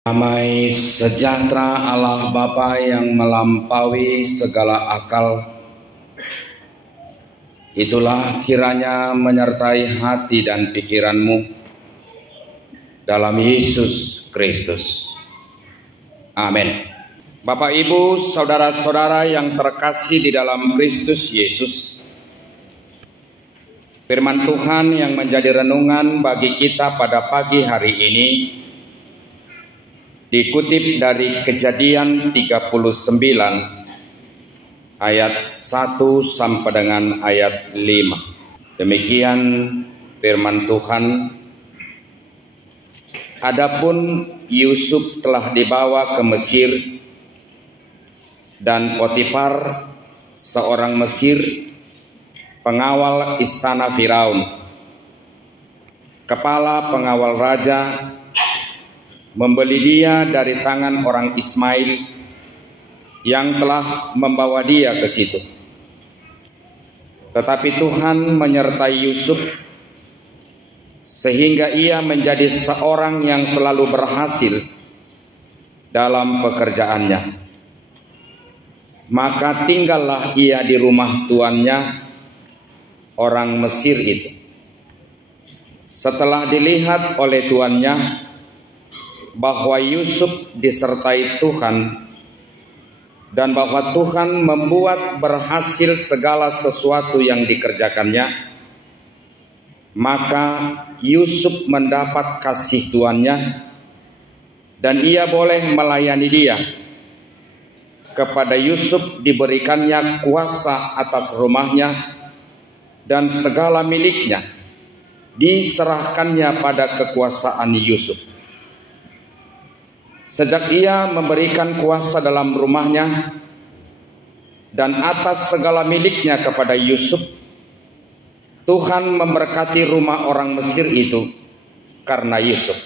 Damai sejahtera Allah Bapa yang melampaui segala akal, itulah kiranya menyertai hati dan pikiranmu dalam Yesus Kristus. Amin. Bapak, Ibu, saudara-saudara yang terkasih di dalam Kristus Yesus, firman Tuhan yang menjadi renungan bagi kita pada pagi hari ini dikutip dari Kejadian 39 ayat 1 sampai dengan ayat 5. Demikian firman Tuhan. Adapun Yusuf telah dibawa ke Mesir, dan Potifar, seorang Mesir, pengawal istana Firaun, kepala pengawal raja, membeli dia dari tangan orang Ismail yang telah membawa dia ke situ. Tetapi Tuhan menyertai Yusuf sehingga ia menjadi seorang yang selalu berhasil dalam pekerjaannya. Maka tinggallah ia di rumah tuannya, orang Mesir itu. Setelah dilihat oleh tuannya bahwa Yusuf disertai Tuhan dan bahwa Tuhan membuat berhasil segala sesuatu yang dikerjakannya, maka Yusuf mendapat kasih tuannya dan ia boleh melayani dia. Kepada Yusuf diberikannya kuasa atas rumahnya dan segala miliknya diserahkannya pada kekuasaan Yusuf. Sejak ia memberikan kuasa dalam rumahnya dan atas segala miliknya kepada Yusuf, Tuhan memberkati rumah orang Mesir itu karena Yusuf.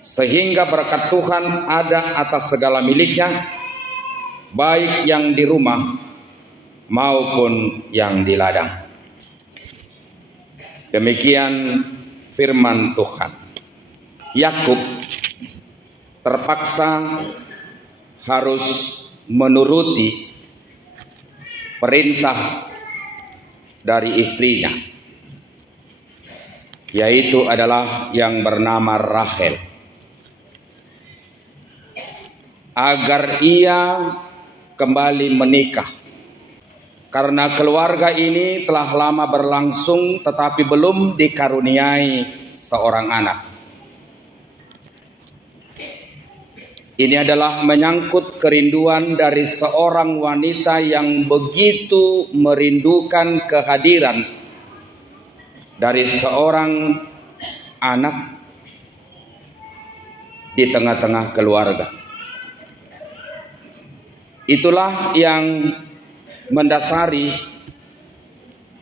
Sehingga berkat Tuhan ada atas segala miliknya, baik yang di rumah maupun yang di ladang. Demikian firman Tuhan. Yakub terpaksa harus menuruti perintah dari istrinya, yaitu adalah yang bernama Rahel, agar ia kembali menikah, karena keluarga ini telah lama berlangsung tetapi belum dikaruniai seorang anak. Ini adalah menyangkut kerinduan dari seorang wanita yang begitu merindukan kehadiran dari seorang anak di tengah-tengah keluarga. Itulah yang mendasari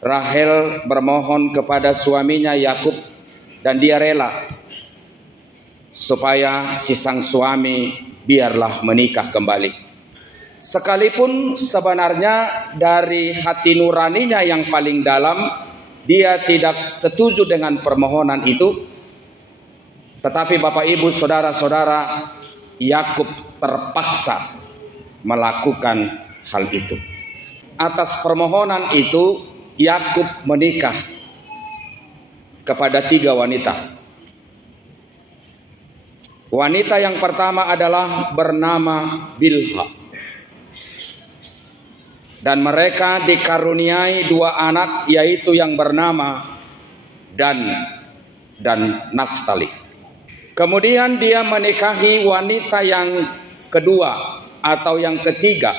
Rahel bermohon kepada suaminya Yakub, dan dia rela supaya si sang suami biarlah menikah kembali. Sekalipun sebenarnya dari hati nuraninya yang paling dalam dia tidak setuju dengan permohonan itu, tetapi Bapak, Ibu, saudara-saudara, Yakub terpaksa melakukan hal itu. Atas permohonan itu Yakub menikah kepada 3 wanita. Wanita yang pertama adalah bernama Bilha, dan mereka dikaruniai 2 anak, yaitu yang bernama Dan dan Naftali. Kemudian dia menikahi wanita yang kedua atau yang ketiga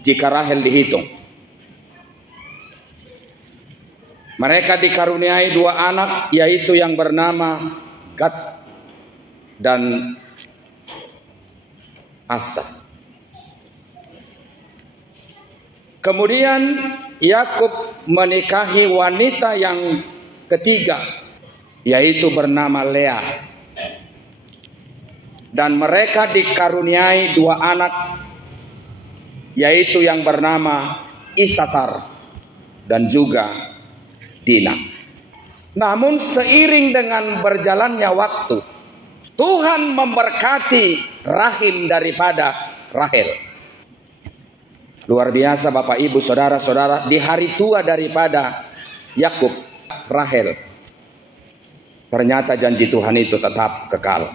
jika Rahel dihitung. Mereka dikaruniai 2 anak, yaitu yang bernama Gad dan Asa. Kemudian Yakub menikahi wanita yang ketiga, yaitu bernama Lea, dan mereka dikaruniai 2 anak, yaitu yang bernama Isasar dan juga Dina. Namun seiring dengan berjalannya waktu, Tuhan memberkati rahim daripada Rahel. Luar biasa Bapak Ibu saudara-saudara, di hari tua daripada Yakub, Rahel, ternyata janji Tuhan itu tetap kekal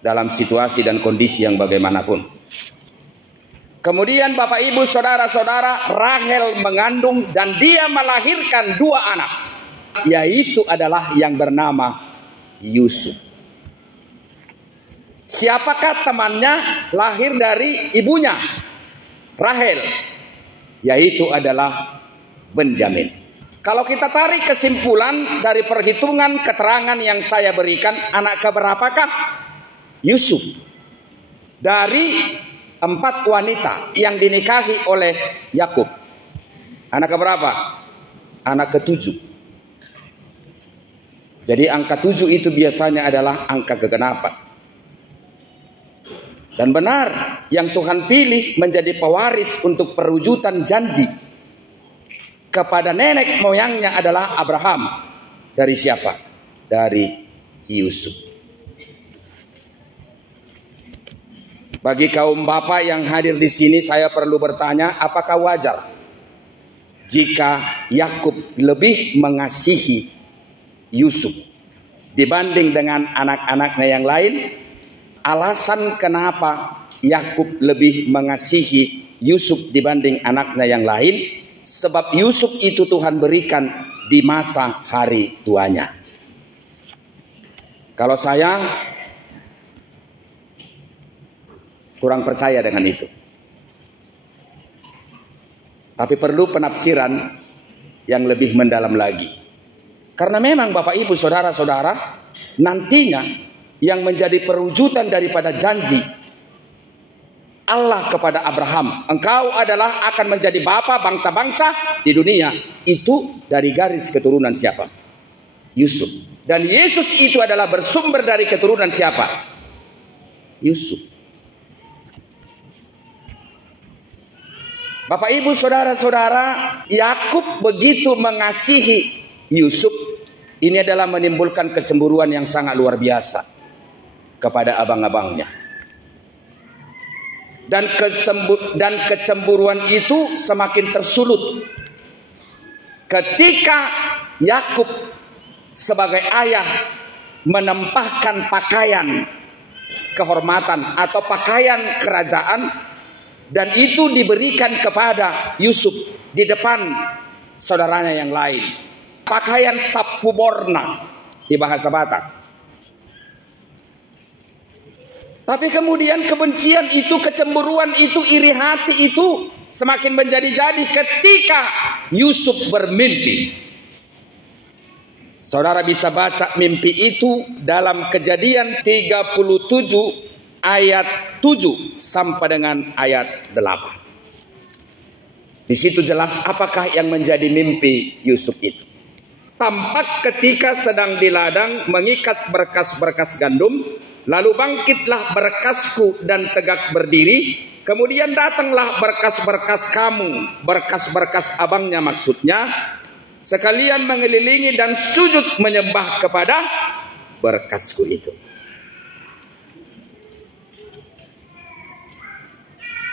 dalam situasi dan kondisi yang bagaimanapun. Kemudian Bapak Ibu saudara-saudara, Rahel mengandung dan dia melahirkan 2 anak, yaitu adalah yang bernama Yusuf. Siapakah temannya lahir dari ibunya Rahel? Yaitu adalah Benjamin. Kalau kita tarik kesimpulan dari perhitungan keterangan yang saya berikan, anak keberapakah Yusuf dari 4 wanita yang dinikahi oleh Yakub? Anak keberapa? Anak ke-7. Jadi angka 7 itu biasanya adalah angka kegenapan. Dan benar, yang Tuhan pilih menjadi pewaris untuk perwujudan janji kepada nenek moyangnya adalah Abraham. Dari siapa? Dari Yusuf. Bagi kaum bapak yang hadir di sini, saya perlu bertanya, apakah wajar jika Yakub lebih mengasihi Yusuf dibanding dengan anak-anaknya yang lain? Alasan kenapa Yakub lebih mengasihi Yusuf dibanding anaknya yang lain, sebab Yusuf itu Tuhan berikan di masa hari tuanya. Kalau saya kurang percaya dengan itu. Tapi perlu penafsiran yang lebih mendalam lagi. Karena memang Bapak Ibu saudara-saudara, nantinya yang menjadi perwujudan daripada janji Allah kepada Abraham, engkau adalah akan menjadi bapa bangsa-bangsa di dunia, itu dari garis keturunan siapa? Yusuf. Dan Yesus itu adalah bersumber dari keturunan siapa? Yusuf. Bapak Ibu saudara-saudara, Yakub begitu mengasihi Yusuf, ini adalah menimbulkan kecemburuan yang sangat luar biasa kepada abang-abangnya. Dan kecemburuan itu semakin tersulut ketika Yakub sebagai ayah menempahkan pakaian kehormatan atau pakaian kerajaan, dan itu diberikan kepada Yusuf di depan saudaranya yang lain. Pakaian sapuborna di bahasa Batak. Tapi kemudian kebencian itu, kecemburuan itu, iri hati itu semakin menjadi-jadi ketika Yusuf bermimpi. Saudara bisa baca mimpi itu dalam Kejadian 37 ayat 7 sampai dengan ayat 8. Di situ jelas apakah yang menjadi mimpi Yusuf itu. Tampak ketika sedang di ladang mengikat berkas-berkas gandum, lalu bangkitlah berkasku dan tegak berdiri. Kemudian datanglah berkas-berkas kamu, berkas-berkas abangnya maksudnya, sekalian mengelilingi dan sujud menyembah kepada berkasku itu.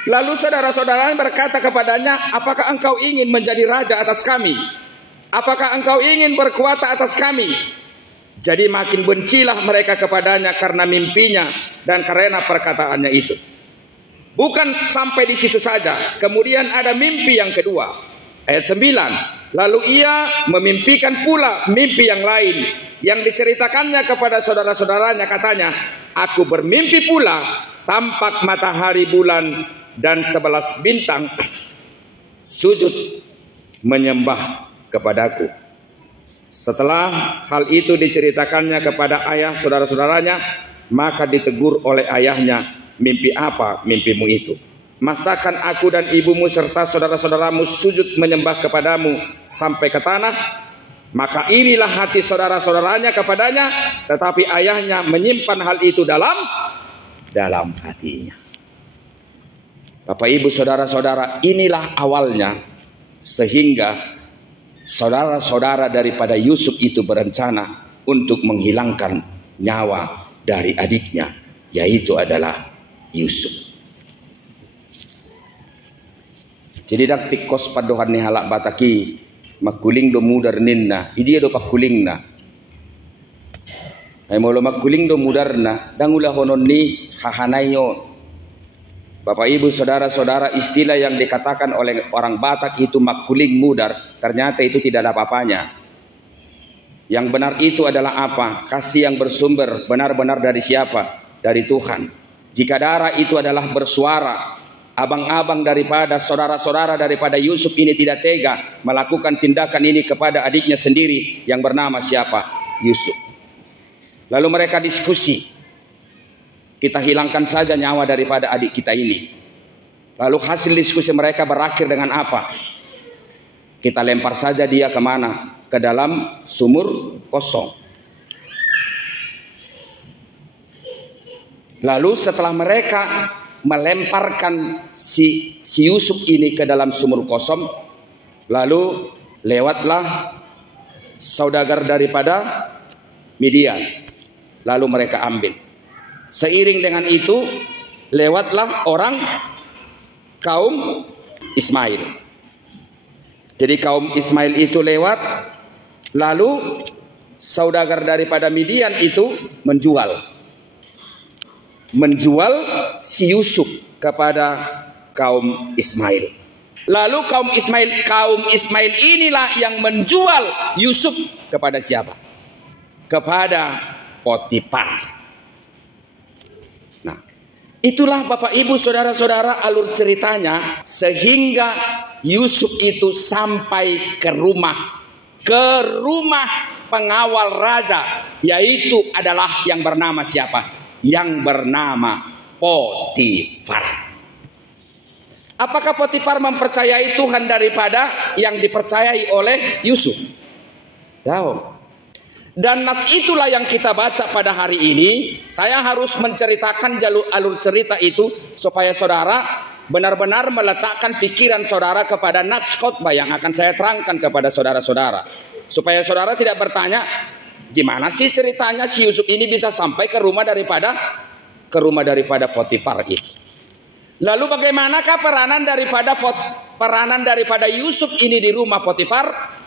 Lalu saudara-saudaranya berkata kepadanya, apakah engkau ingin menjadi raja atas kami? Apakah engkau ingin berkuasa atas kami? Jadi makin bencilah mereka kepadanya karena mimpinya dan karena perkataannya itu. Bukan sampai di situ saja. Kemudian ada mimpi yang kedua. Ayat 9. Lalu ia memimpikan pula mimpi yang lain, yang diceritakannya kepada saudara-saudaranya. Katanya, aku bermimpi pula tampak matahari, bulan, dan 11 bintang sujud menyembah kepadaku. Setelah hal itu diceritakannya kepada ayah saudara-saudaranya, maka ditegur oleh ayahnya, mimpi apa mimpimu itu? Masakan aku dan ibumu serta saudara-saudaramu sujud menyembah kepadamu sampai ke tanah? Maka inilah hati saudara-saudaranya kepadanya, tetapi ayahnya menyimpan hal itu dalam hatinya. Bapak Ibu saudara-saudara, inilah awalnya sehingga saudara-saudara daripada Yusuf itu berencana untuk menghilangkan nyawa dari adiknya, yaitu adalah Yusuf. Jadi dak tikos padohan ni halak bataki makuling do mudar ninna, idia do pakulingna. Ay molo makuling do mudarna, dangula honon ni hahanayo. Bapak Ibu saudara-saudara, istilah yang dikatakan oleh orang Batak itu makuling mudar, ternyata itu tidak ada apa-apanya. Yang benar itu adalah apa? Kasih yang bersumber benar-benar dari siapa? Dari Tuhan. Jika darah itu adalah bersuara, abang-abang daripada saudara-saudara daripada Yusuf ini tidak tega melakukan tindakan ini kepada adiknya sendiri yang bernama siapa? Yusuf. Lalu mereka diskusi. Kita hilangkan saja nyawa daripada adik kita ini. Lalu hasil diskusi mereka berakhir dengan apa? Kita lempar saja dia kemana? Ke dalam sumur kosong. Lalu setelah mereka melemparkan si Yusuf ini ke dalam sumur kosong, lalu lewatlah saudagar daripada Midian. Lalu mereka ambil. Seiring dengan itu lewatlah orang kaum Ismail. Jadi kaum Ismail itu lewat, lalu saudagar daripada Midian itu menjual si Yusuf kepada kaum Ismail. Lalu kaum Ismail inilah yang menjual Yusuf kepada siapa? Kepada Potifar. Itulah Bapak Ibu saudara-saudara alur ceritanya, sehingga Yusuf itu sampai ke rumah pengawal raja, yaitu adalah yang bernama siapa? Yang bernama Potifar. Apakah Potifar mempercayai Tuhan daripada yang dipercayai oleh Yusuf? Tahu. Dan nats itulah yang kita baca pada hari ini. Saya harus menceritakan alur cerita itu supaya saudara benar-benar meletakkan pikiran saudara kepada nats khotbah yang akan saya terangkan kepada saudara-saudara. Supaya saudara tidak bertanya, gimana sih ceritanya si Yusuf ini bisa sampai ke rumah daripada Potifar itu. Lalu bagaimanakah peranan daripada Yusuf ini di rumah Potifar?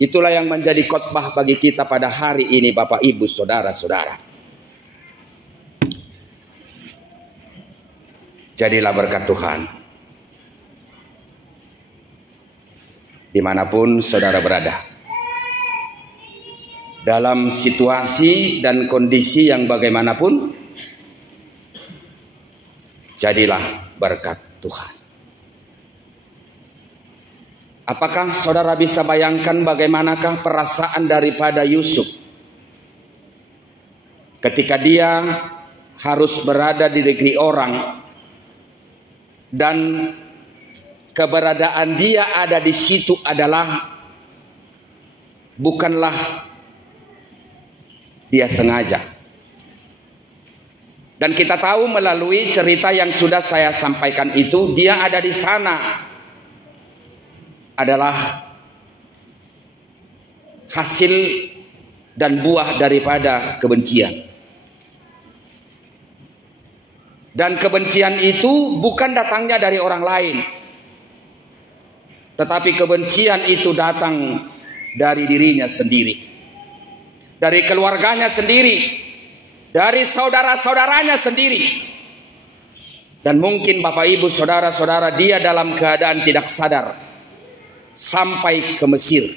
Itulah yang menjadi khotbah bagi kita pada hari ini Bapak Ibu saudara-saudara. Jadilah berkat Tuhan dimanapun saudara berada, dalam situasi dan kondisi yang bagaimanapun, jadilah berkat Tuhan. Apakah saudara bisa bayangkan bagaimanakah perasaan daripada Yusuf ketika dia harus berada di negeri orang dan keberadaan dia ada di situ adalah bukanlah dia sengaja. Dan kita tahu melalui cerita yang sudah saya sampaikan itu, dia ada di sana adalah hasil dan buah daripada kebencian. Dan kebencian itu bukan datangnya dari orang lain, tetapi kebencian itu datang dari dirinya sendiri, dari keluarganya sendiri, dari saudara-saudaranya sendiri. Dan mungkin Bapak Ibu saudara-saudara, dia dalam keadaan tidak sadar sampai ke Mesir.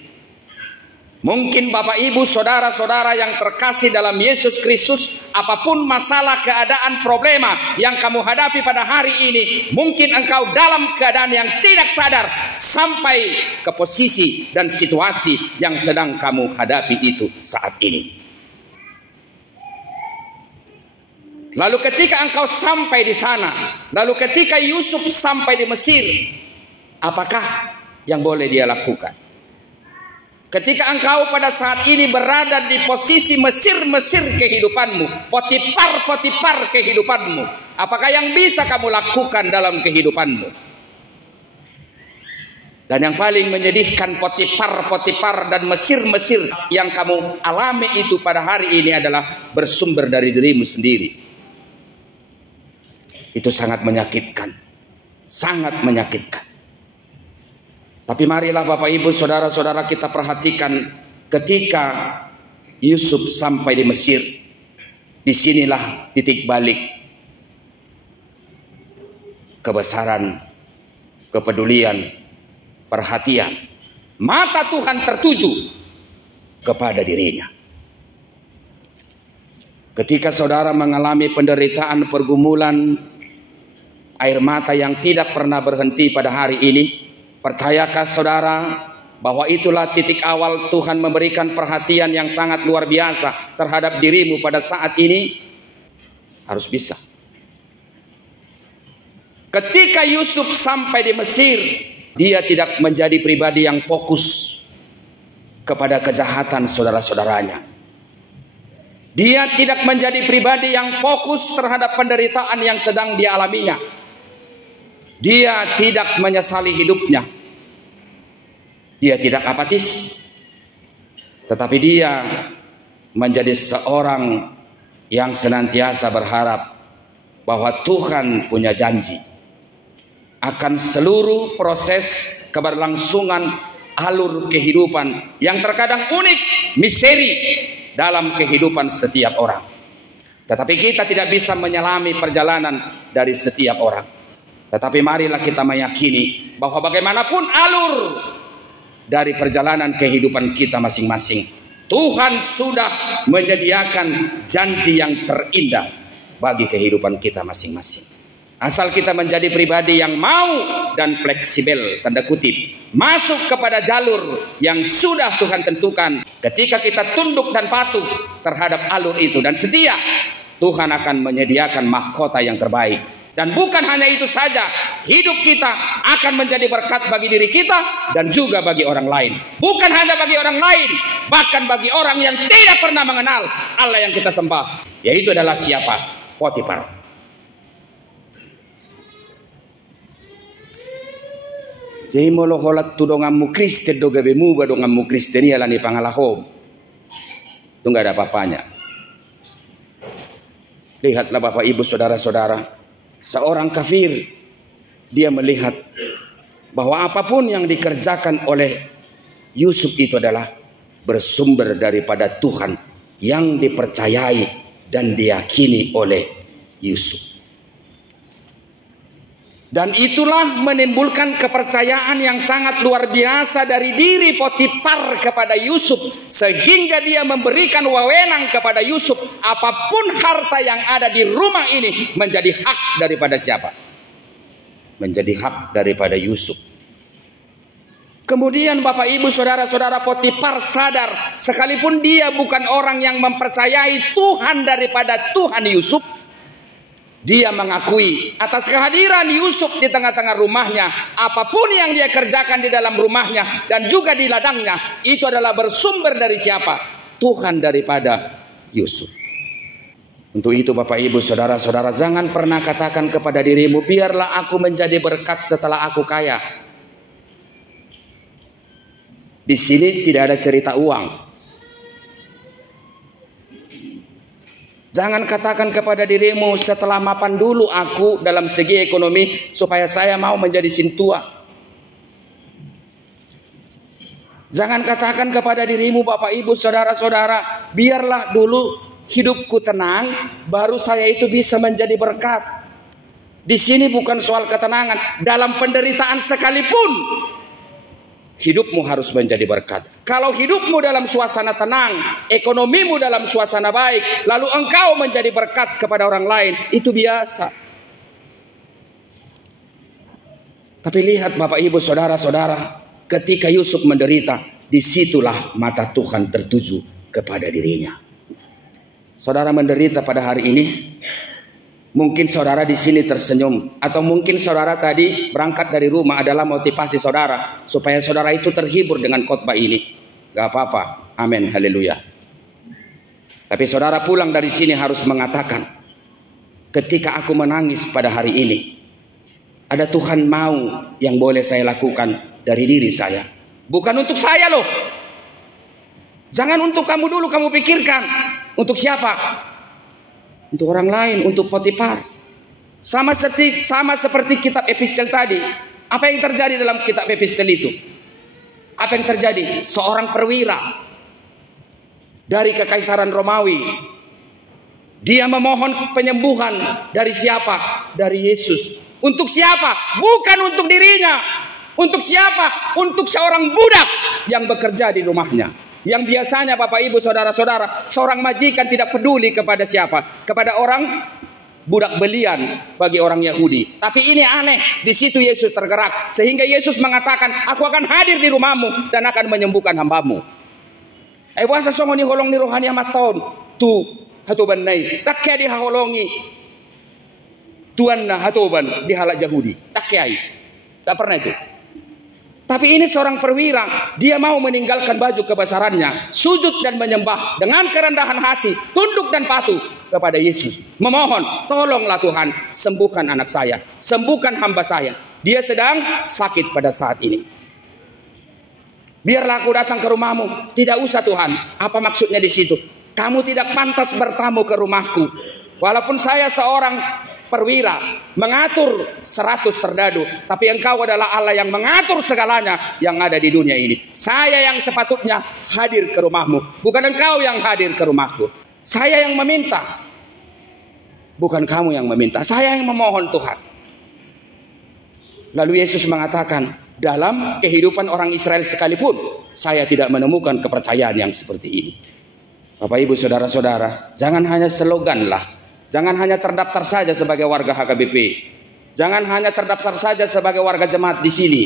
Mungkin Bapak Ibu saudara-saudara yang terkasih dalam Yesus Kristus, apapun masalah, keadaan, problema yang kamu hadapi pada hari ini, mungkin engkau dalam keadaan yang tidak sadar sampai ke posisi dan situasi yang sedang kamu hadapi itu saat ini. Lalu ketika engkau sampai di sana, lalu ketika Yusuf sampai di Mesir, apakah yang boleh dia lakukan? Ketika engkau pada saat ini berada di posisi Mesir kehidupanmu, Potifar kehidupanmu, apakah yang bisa kamu lakukan dalam kehidupanmu? Dan yang paling menyedihkan, Potifar dan Mesir yang kamu alami itu pada hari ini adalah bersumber dari dirimu sendiri. Itu sangat menyakitkan. Sangat menyakitkan. Tapi marilah Bapak Ibu saudara-saudara kita perhatikan ketika Yusuf sampai di Mesir. Disinilah titik balik kebesaran, kepedulian, perhatian. Mata Tuhan tertuju kepada dirinya. Ketika saudara mengalami penderitaan, pergumulan, air mata yang tidak pernah berhenti pada hari ini, percayakah saudara bahwa itulah titik awal Tuhan memberikan perhatian yang sangat luar biasa terhadap dirimu pada saat ini? Harus bisa. Ketika Yusuf sampai di Mesir, dia tidak menjadi pribadi yang fokus kepada kejahatan saudara-saudaranya. Dia tidak menjadi pribadi yang fokus terhadap penderitaan yang sedang dialaminya. Dia tidak menyesali hidupnya. Dia tidak apatis, tetapi dia menjadi seorang yang senantiasa berharap bahwa Tuhan punya janji akan seluruh proses keberlangsungan alur kehidupan yang terkadang unik, misteri dalam kehidupan setiap orang. Tetapi kita tidak bisa menyelami perjalanan dari setiap orang. Tetapi marilah kita meyakini bahwa bagaimanapun alur dari perjalanan kehidupan kita masing-masing, Tuhan sudah menyediakan janji yang terindah bagi kehidupan kita masing-masing. Asal kita menjadi pribadi yang mau dan fleksibel, tanda kutip, masuk kepada jalur yang sudah Tuhan tentukan. Ketika kita tunduk dan patuh terhadap alur itu dan setia, Tuhan akan menyediakan mahkota yang terbaik. Dan bukan hanya itu saja, hidup kita akan menjadi berkat bagi diri kita dan juga bagi orang lain. Bukan hanya bagi orang lain, bahkan bagi orang yang tidak pernah mengenal Allah yang kita sembah. Yaitu adalah siapa? Potifar. Jadi molo holat tudongamu Kristen do gabemu badongamu Kristen ialah ni pangalahom. Itu enggak ada apa-apanya. Lihatlah Bapak Ibu saudara-saudara, seorang kafir dia melihat bahwa apapun yang dikerjakan oleh Yusuf itu adalah bersumber daripada Tuhan yang dipercayai dan diyakini oleh Yusuf. Dan itulah menimbulkan kepercayaan yang sangat luar biasa dari diri Potifar kepada Yusuf, sehingga dia memberikan wewenang kepada Yusuf, apapun harta yang ada di rumah ini menjadi hak daripada siapa? Menjadi hak daripada Yusuf. Kemudian Bapak Ibu saudara-saudara, Potifar sadar sekalipun dia bukan orang yang mempercayai Tuhan daripada Tuhan Yusuf, dia mengakui atas kehadiran Yusuf di tengah-tengah rumahnya, apapun yang dia kerjakan di dalam rumahnya dan juga di ladangnya, itu adalah bersumber dari siapa? Tuhan daripada Yusuf. Untuk itu Bapak Ibu saudara-saudara, jangan pernah katakan kepada dirimu, biarlah aku menjadi berkat setelah aku kaya. Di sini tidak ada cerita uang. Jangan katakan kepada dirimu, setelah mapan dulu aku dalam segi ekonomi supaya saya mau menjadi sintua. Jangan katakan kepada dirimu Bapak Ibu saudara-saudara, biarlah dulu hidupku tenang baru saya itu bisa menjadi berkat. Di sini bukan soal ketenangan, dalam penderitaan sekalipun hidupmu harus menjadi berkat. Kalau hidupmu dalam suasana tenang, ekonomimu dalam suasana baik, lalu engkau menjadi berkat kepada orang lain, itu biasa. Tapi lihat Bapak Ibu saudara-saudara, ketika Yusuf menderita, disitulah mata Tuhan tertuju kepada dirinya. Saudara menderita pada hari ini, mungkin saudara di sini tersenyum, atau mungkin saudara tadi berangkat dari rumah adalah motivasi saudara supaya saudara itu terhibur dengan khotbah ini. Gak apa-apa, amin, haleluya. Tapi saudara pulang dari sini harus mengatakan, ketika aku menangis pada hari ini, ada Tuhan mau yang boleh saya lakukan dari diri saya. Bukan untuk saya loh. Jangan untuk kamu dulu kamu pikirkan. Untuk siapa? Untuk orang lain, untuk Potifar. Sama seperti kitab epistel tadi. Apa yang terjadi dalam kitab epistel itu? Apa yang terjadi? Seorang perwira dari kekaisaran Romawi, dia memohon penyembuhan dari siapa? Dari Yesus. Untuk siapa? Bukan untuk dirinya. Untuk siapa? Untuk seorang budak yang bekerja di rumahnya. Yang biasanya Bapak Ibu Saudara-saudara, seorang majikan tidak peduli kepada siapa? Kepada orang budak belian bagi orang Yahudi. Tapi ini aneh, di situ Yesus tergerak sehingga Yesus mengatakan, aku akan hadir di rumahmu dan akan menyembuhkan hambamu. Bahasa songo ni holong ni rohani amat tahun tu hatuban nai takya di haholongi tuan na hatuban di halak Yahudi takyai. Tak pernah itu. Tapi ini seorang perwira, dia mau meninggalkan baju kebesarannya, sujud dan menyembah dengan kerendahan hati, tunduk dan patuh kepada Yesus. Memohon, tolonglah Tuhan, sembuhkan anak saya, sembuhkan hamba saya. Dia sedang sakit pada saat ini. Biarlah aku datang ke rumahmu. Tidak usah Tuhan. Apa maksudnya di situ? Kamu tidak pantas bertamu ke rumahku. Walaupun saya seorang perwira, mengatur 100 serdadu, tapi engkau adalah Allah yang mengatur segalanya yang ada di dunia ini. Saya yang sepatutnya hadir ke rumahmu, bukan engkau yang hadir ke rumahku. Saya yang meminta, bukan kamu yang meminta. Saya yang memohon Tuhan. Lalu Yesus mengatakan, dalam kehidupan orang Israel sekalipun, saya tidak menemukan kepercayaan yang seperti ini. Bapak Ibu Saudara-saudara, jangan hanya slogan lah. Jangan hanya terdaftar saja sebagai warga HKBP. Jangan hanya terdaftar saja sebagai warga jemaat di sini.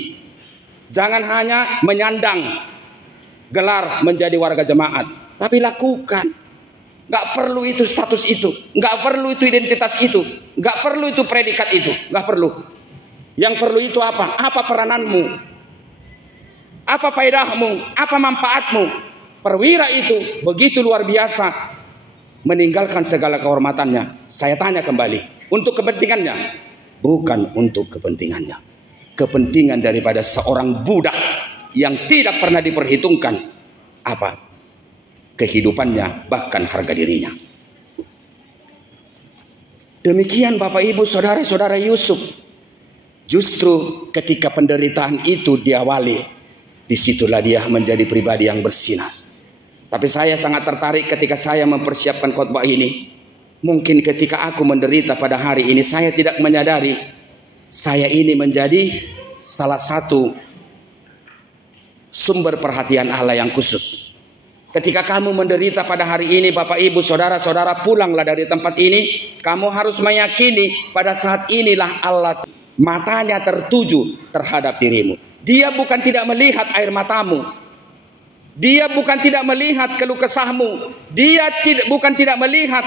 Jangan hanya menyandang gelar menjadi warga jemaat. Tapi lakukan. Gak perlu itu status itu. Gak perlu itu identitas itu. Gak perlu itu predikat itu. Gak perlu. Yang perlu itu apa? Apa perananmu? Apa faedahmu? Apa manfaatmu? Perwira itu begitu luar biasa. Meninggalkan segala kehormatannya. Saya tanya kembali, untuk kepentingannya? Bukan untuk kepentingannya. Kepentingan daripada seorang budak yang tidak pernah diperhitungkan apa? Kehidupannya, bahkan harga dirinya. Demikian Bapak Ibu Saudara-saudara Yusuf. Justru ketika penderitaan itu diawali, disitulah dia menjadi pribadi yang bersinar. Tapi saya sangat tertarik ketika saya mempersiapkan khotbah ini. Mungkin ketika aku menderita pada hari ini, saya tidak menyadari saya ini menjadi salah satu sumber perhatian Allah yang khusus. Ketika kamu menderita pada hari ini, Bapak Ibu Saudara-saudara, pulanglah dari tempat ini. Kamu harus meyakini pada saat inilah Allah matanya tertuju terhadap dirimu. Dia bukan tidak melihat air matamu. Dia bukan tidak melihat keluh kesahmu. Dia bukan tidak melihat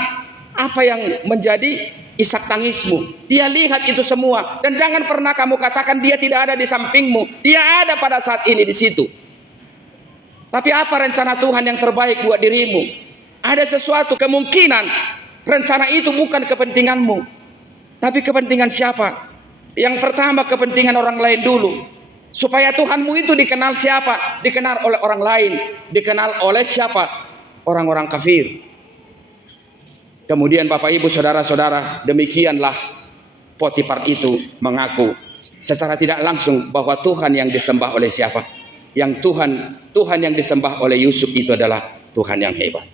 apa yang menjadi isak tangismu. Dia lihat itu semua. Dan jangan pernah kamu katakan dia tidak ada di sampingmu. Dia ada pada saat ini di situ. Tapi apa rencana Tuhan yang terbaik buat dirimu? Ada sesuatu kemungkinan rencana itu bukan kepentinganmu. Tapi kepentingan siapa? Yang pertama kepentingan orang lain dulu. Supaya Tuhanmu itu dikenal siapa? Dikenal oleh orang lain. Dikenal oleh siapa? Orang-orang kafir. Kemudian Bapak Ibu Saudara-saudara, demikianlah Potifar itu mengaku secara tidak langsung bahwa Tuhan yang disembah oleh siapa? Yang Tuhan yang disembah oleh Yusuf itu adalah Tuhan yang hebat.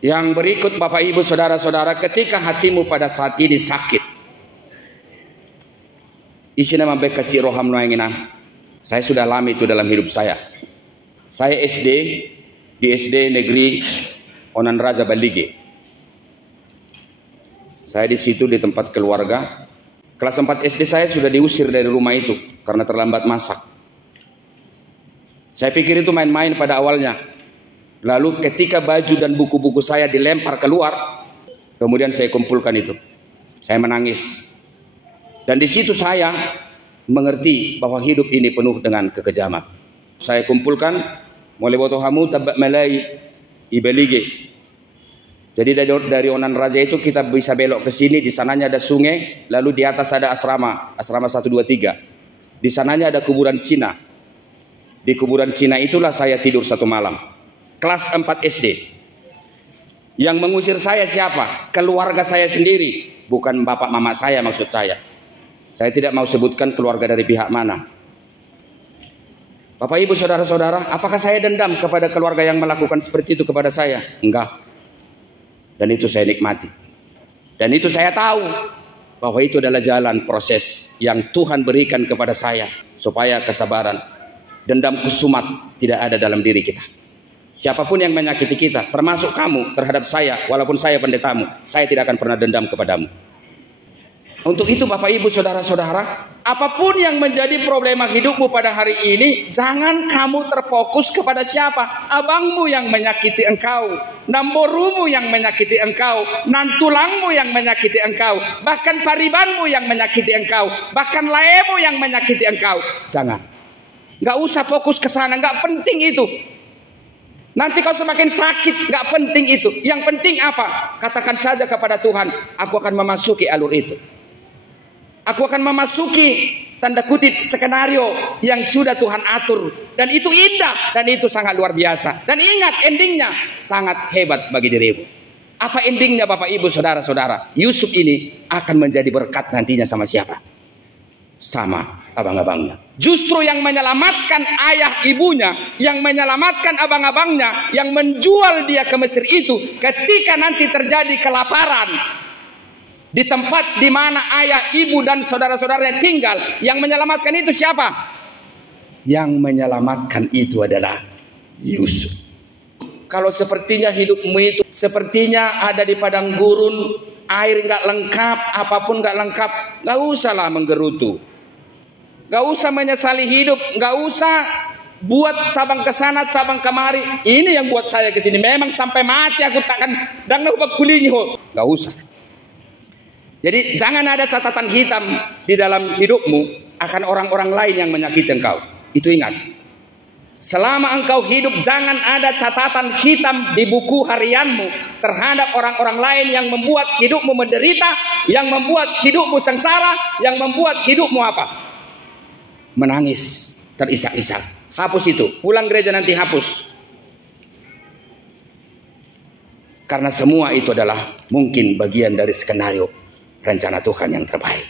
Yang berikut Bapak Ibu Saudara-saudara, ketika hatimu pada saat ini sakit, isinya membek kecil roham noenginan. Saya sudah alami itu dalam hidup saya. Saya SD di SD Negeri Onan Raja Balige. Saya di situ di tempat keluarga. Kelas 4 SD saya sudah diusir dari rumah itu karena terlambat masak. Saya pikir itu main-main pada awalnya. Lalu ketika baju dan buku-buku saya dilempar keluar, kemudian saya kumpulkan itu. Saya menangis. Dan di situ saya mengerti bahwa hidup ini penuh dengan kekejaman. Saya kumpulkan mulai botohamu tabak malai ibelige. Jadi dari Onan Raja itu kita bisa belok ke sini, di sananya ada sungai, lalu di atas ada asrama 123. Di sananya ada kuburan Cina. Di kuburan Cina itulah saya tidur satu malam. Kelas 4 SD. Yang mengusir saya siapa? Keluarga saya sendiri. Bukan bapak mama saya maksud saya. Saya tidak mau sebutkan keluarga dari pihak mana. Bapak ibu saudara-saudara, apakah saya dendam kepada keluarga yang melakukan seperti itu kepada saya? Enggak. Dan itu saya nikmati. Dan itu saya tahu bahwa itu adalah jalan proses yang Tuhan berikan kepada saya supaya kesabaran, dendam kusumat tidak ada dalam diri kita. Siapapun yang menyakiti kita, termasuk kamu terhadap saya, walaupun saya pendetamu, saya tidak akan pernah dendam kepadamu. Untuk itu Bapak Ibu Saudara-saudara, apapun yang menjadi problema hidupmu pada hari ini, jangan kamu terfokus kepada siapa. Abangmu yang menyakiti engkau, namborumu yang menyakiti engkau, nantulangmu yang menyakiti engkau, bahkan paribanmu yang menyakiti engkau, bahkan laemu yang menyakiti engkau. Jangan. Gak usah fokus ke sana, gak penting itu. Nanti kau semakin sakit, gak penting itu. Yang penting apa? Katakan saja kepada Tuhan, aku akan memasuki alur itu. Aku akan memasuki tanda kutip skenario yang sudah Tuhan atur. Dan itu indah dan itu sangat luar biasa. Dan ingat endingnya sangat hebat bagi dirimu. Apa endingnya Bapak Ibu Saudara-saudara? Yusuf ini akan menjadi berkat nantinya sama siapa? Sama abang-abangnya. Justru yang menyelamatkan ayah ibunya, yang menyelamatkan abang-abangnya, yang menjual dia ke Mesir itu ketika nanti terjadi kelaparan di tempat di mana ayah, ibu dan saudara-saudaranya tinggal, yang menyelamatkan itu siapa? Yang menyelamatkan itu adalah Yusuf. Kalau sepertinya hidupmu itu sepertinya ada di padang gurun, air nggak lengkap, apapun nggak lengkap, nggak usahlah menggerutu, nggak usah menyesali hidup, nggak usah buat cabang ke sana, cabang kemari. Ini yang buat saya ke sini. Memang sampai mati aku takkan dan ubah kulinyo. Nggak usah. Jadi jangan ada catatan hitam di dalam hidupmu akan orang-orang lain yang menyakiti engkau. Itu ingat. Selama engkau hidup jangan ada catatan hitam di buku harianmu terhadap orang-orang lain yang membuat hidupmu menderita, yang membuat hidupmu sengsara, yang membuat hidupmu apa? Menangis, terisak-isak. Hapus itu. Pulang gereja nanti hapus. Karena semua itu adalah mungkin bagian dari skenario rencana Tuhan yang terbaik.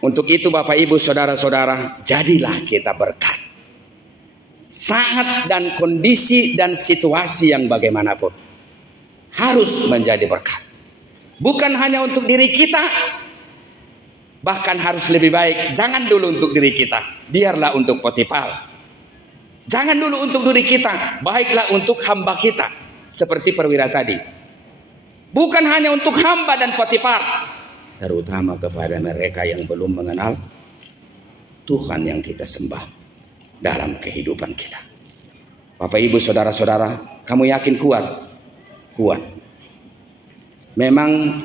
Untuk itu Bapak Ibu Saudara-saudara, jadilah kita berkat. Saat dan kondisi dan situasi yang bagaimanapun harus menjadi berkat. Bukan hanya untuk diri kita, bahkan harus lebih baik. Jangan dulu untuk diri kita, biarlah untuk Potifar. Jangan dulu untuk diri kita, baiklah untuk hamba kita. Seperti perwira tadi. Bukan hanya untuk hamba dan Potifar, terutama kepada mereka yang belum mengenal Tuhan yang kita sembah dalam kehidupan kita. Bapak Ibu Saudara-saudara, kamu yakin kuat? Kuat. Memang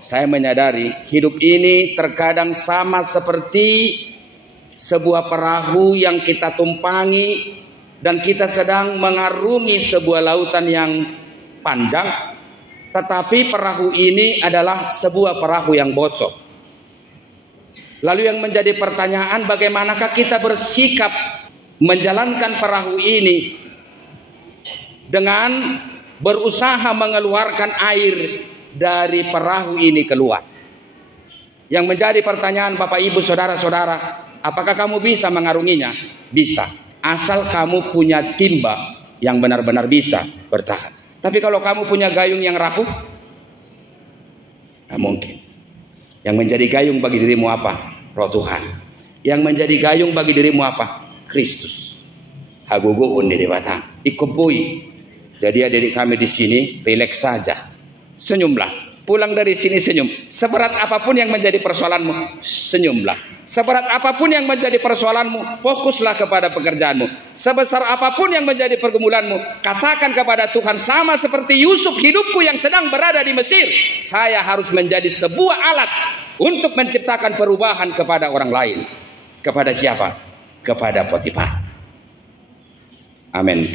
saya menyadari hidup ini terkadang sama seperti sebuah perahu yang kita tumpangi dan kita sedang mengarungi sebuah lautan yang panjang. Tetapi perahu ini adalah sebuah perahu yang bocor. Lalu yang menjadi pertanyaan, bagaimanakah kita bersikap menjalankan perahu ini dengan berusaha mengeluarkan air dari perahu ini keluar. Yang menjadi pertanyaan Bapak Ibu Saudara-saudara, apakah kamu bisa mengarunginya? Bisa. Asal kamu punya timba yang benar-benar bisa bertahan. Tapi kalau kamu punya gayung yang rapuh, tidak mungkin. Yang menjadi gayung bagi dirimu apa? Roh Tuhan. Yang menjadi gayung bagi dirimu apa? Kristus. Haguguun di batang. Ikubui. Jadi adik kami di sini, rileks saja. Senyumlah. Pulang dari sini senyum. Seberat apapun yang menjadi persoalanmu, senyumlah. Seberat apapun yang menjadi persoalanmu, fokuslah kepada pekerjaanmu. Sebesar apapun yang menjadi pergumulanmu, katakan kepada Tuhan, sama seperti Yusuf, hidupku yang sedang berada di Mesir, saya harus menjadi sebuah alat untuk menciptakan perubahan kepada orang lain. Kepada siapa? Kepada Potifar. Amin.